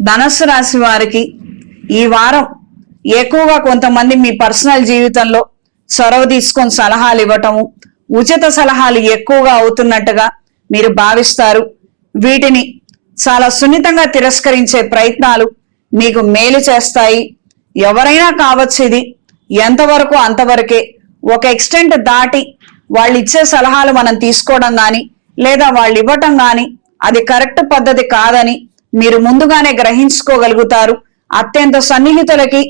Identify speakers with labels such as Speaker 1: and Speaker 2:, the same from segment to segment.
Speaker 1: ధనస్సు రాశి వారికి ఈ వారం ఎక్కువగా కొంతమంది మీ పర్సనల్ జీవితంలో చొరవ తీసుకొని సలహాలు ఇవ్వటము ఉచిత సలహాలు ఎక్కువగా అవుతున్నట్టుగా మీరు భావిస్తారు. వీటిని చాలా సున్నితంగా తిరస్కరించే ప్రయత్నాలు మీకు మేలు చేస్తాయి. ఎవరైనా కావచ్చు ఇది ఎంతవరకు అంతవరకే. ఒక ఎక్స్టెంట్ దాటి వాళ్ళు ఇచ్చే సలహాలు మనం తీసుకోవడం కానీ లేదా వాళ్ళు ఇవ్వటం కానీ అది కరెక్ట్ పద్ధతి కాదని మీరు ముందుగానే గ్రహించుకోగలుగుతారు. అత్యంత సన్నిహితులకి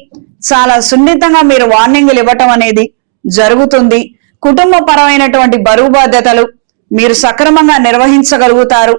Speaker 1: చాలా సున్నితంగా మీరు వార్నింగ్లు ఇవ్వటం అనేది జరుగుతుంది. కుటుంబ పరమైనటువంటి బరువు బాధ్యతలు మీరు సక్రమంగా నిర్వహించగలుగుతారు.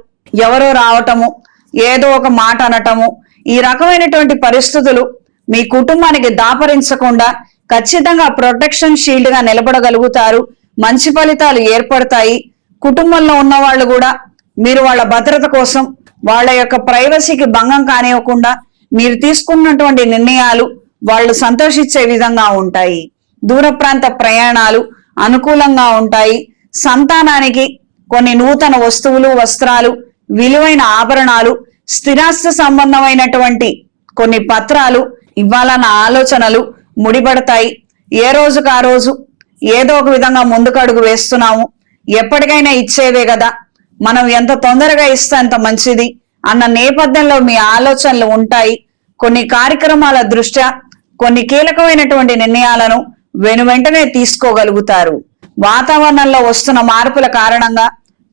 Speaker 1: ఎవరో రావటము ఏదో ఒక మాట అనటము ఈ రకమైనటువంటి పరిస్థితులు మీ కుటుంబానికి దాపరించకుండా ఖచ్చితంగా ప్రొటెక్షన్ షీల్డ్గా నిలబడగలుగుతారు. మంచి ఫలితాలు ఏర్పడతాయి. కుటుంబంలో ఉన్న వాళ్ళు కూడా మీరు వాళ్ళ భద్రత కోసం వాళ్ళ యొక్క ప్రైవసీకి భంగం కానివ్వకుండా మీరు తీసుకున్నటువంటి నిర్ణయాలు వాళ్ళు సంతోషించే విధంగా ఉంటాయి. దూర ప్రాంత ప్రయాణాలు అనుకూలంగా ఉంటాయి. సంతానానికి కొన్ని నూతన వస్తువులు వస్త్రాలు విలువైన ఆభరణాలు స్థిరాస్తి సంబంధమైనటువంటి కొన్ని పత్రాలు ఇవ్వాలన్న ఆలోచనలు ముడిపడతాయి. ఏ రోజుకు ఆ రోజు ఏదో ఒక విధంగా ముందుకడుగు వేస్తున్నాము. ఎప్పటికైనా ఇచ్చేవే కదా. మనం ఎంత తొందరగా ఇస్తే అంత మంచిది అన్న నేపథ్యంలో మీ ఆలోచనలు ఉంటాయి. కొన్ని కార్యక్రమాల దృష్ట్యా కొన్ని కీలకమైనటువంటి నిర్ణయాలను వెను వెంటనే తీసుకోగలుగుతారు. వాతావరణంలో వస్తున్న మార్పుల కారణంగా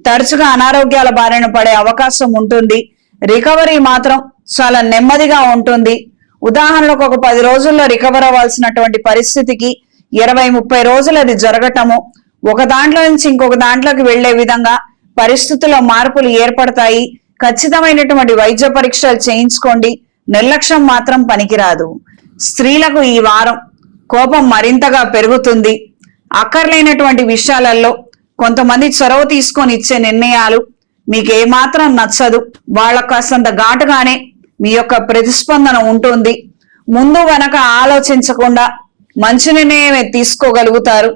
Speaker 1: తరచుగా అనారోగ్యాల బారిన పడే అవకాశం ఉంటుంది. రికవరీ మాత్రం చాలా నెమ్మదిగా ఉంటుంది. ఉదాహరణకు ఒక పది రోజుల్లో రికవర్ అవ్వాల్సినటువంటి పరిస్థితికి ఇరవై ముప్పై రోజులు అది జరగటము ఒక దాంట్లో నుంచి ఇంకొక దాంట్లోకి వెళ్ళే విధంగా పరిస్థితుల్లో మార్పులు ఏర్పడతాయి. ఖచ్చితమైనటువంటి వైద్య పరీక్షలు చేయించుకోండి. నిర్లక్ష్యం మాత్రం పనికిరాదు. స్త్రీలకు ఈ వారం కోపం మరింతగా పెరుగుతుంది. అక్కర్లేనటువంటి విషయాలలో కొంతమంది చొరవ తీసుకొని ఇచ్చే నిర్ణయాలు మీకు ఏమాత్రం నచ్చదు. వాళ్ళకు కాస్తంత ఘాటుగానే మీ యొక్క ప్రతిస్పందన ఉంటుంది. ముందు వెనక ఆలోచించకుండా మంచి నిర్ణయమే తీసుకోగలుగుతారు.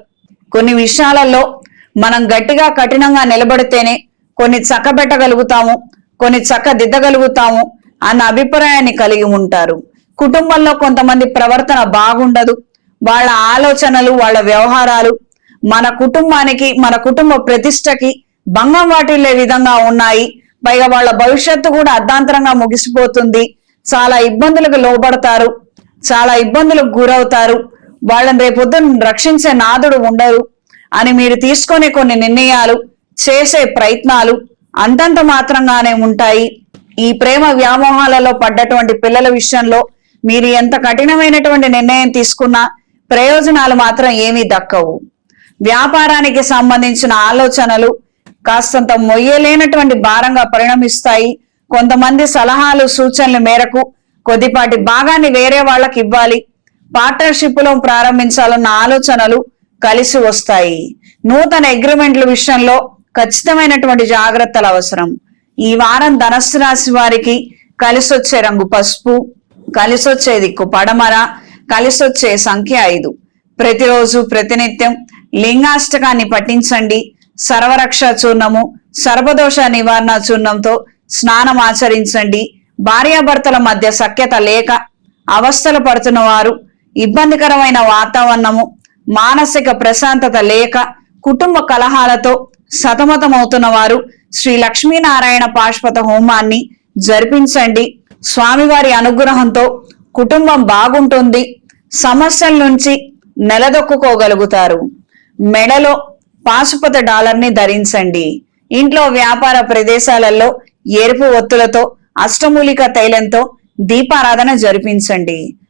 Speaker 1: కొన్ని విషయాలలో మనం గట్టిగా కఠినంగా నిలబడితేనే కొన్ని చక్కబెట్టగలుగుతాము కొన్ని చక్క దిద్దగలుగుతాము అన్న అభిప్రాయాన్ని కలిగి ఉంటారు. కుటుంబంలో కొంతమంది ప్రవర్తన బాగుండదు. వాళ్ళ ఆలోచనలు వాళ్ళ వ్యవహారాలు మన కుటుంబానికి మన కుటుంబ ప్రతిష్టకి భంగం వాటిల్లే విధంగా ఉన్నాయి. పైగా వాళ్ళ భవిష్యత్తు కూడా అర్ధాంతరంగా ముగిసిపోతుంది. చాలా ఇబ్బందులకు లోబడతారు. చాలా ఇబ్బందులకు గురవుతారు. వాళ్ళని రేపొద్దున రక్షించే నాదుడు ఉండరు. అని మీరు తీసుకునే కొన్ని నిర్ణయాలు చేసే ప్రయత్నాలు అంతంత మాత్రంగానే ఉంటాయి. ఈ ప్రేమ వ్యామోహాలలో పడ్డటువంటి పిల్లల విషయంలో మీరు ఎంత కఠినమైనటువంటి నిర్ణయం తీసుకున్నా ప్రయోజనాలు మాత్రం ఏమీ దక్కవు. వ్యాపారానికి సంబంధించిన ఆలోచనలు కాస్తంత మొయ్యలేనటువంటి భారంగా పరిణమిస్తాయి. కొంతమంది సలహాలు సూచనల మేరకు కొద్దిపాటి భాగాన్ని వేరే వాళ్ళకి ఇవ్వాలి. పార్ట్నర్షిప్లో ప్రారంభించాలన్న ఆలోచనలు కలిసి వస్తాయి. నూతన అగ్రిమెంట్ల విషయంలో ఖచ్చితమైనటువంటి జాగ్రత్తలు అవసరం. ఈ వారం ధనస్సు రాశి వారికి కలిసొచ్చే రంగు పసుపు కలిసొచ్చే దిక్కు పడమర కలిసొచ్చే సంఖ్య ఐదు. ప్రతిరోజు ప్రతినిత్యం లింగాష్టకాన్ని పఠించండి. సర్వరక్ష చూర్ణము సర్వదోష నివారణ చూర్ణంతో స్నానం ఆచరించండి. భార్యాభర్తల మధ్య సఖ్యత లేక అవస్థలు పడుతున్న వారు ఇబ్బందికరమైన వాతావరణము మానసిక ప్రశాంతత లేక కుటుంబ కలహాలతో సతమతమవుతున్న వారు శ్రీ లక్ష్మీనారాయణ పాశ్వత హోమాన్ని జరిపించండి. స్వామివారి అనుగ్రహంతో కుటుంబం బాగుంటుంది. సమస్యల నుంచి నెలదొక్కుకోగలుగుతారు. మెడలో పాశుపత డాలర్ని ధరించండి. ఇంట్లో వ్యాపార ప్రదేశాలలో ఎరుపు ఒత్తులతో అష్టమూలిక తైలంతో దీపారాధన జరిపించండి.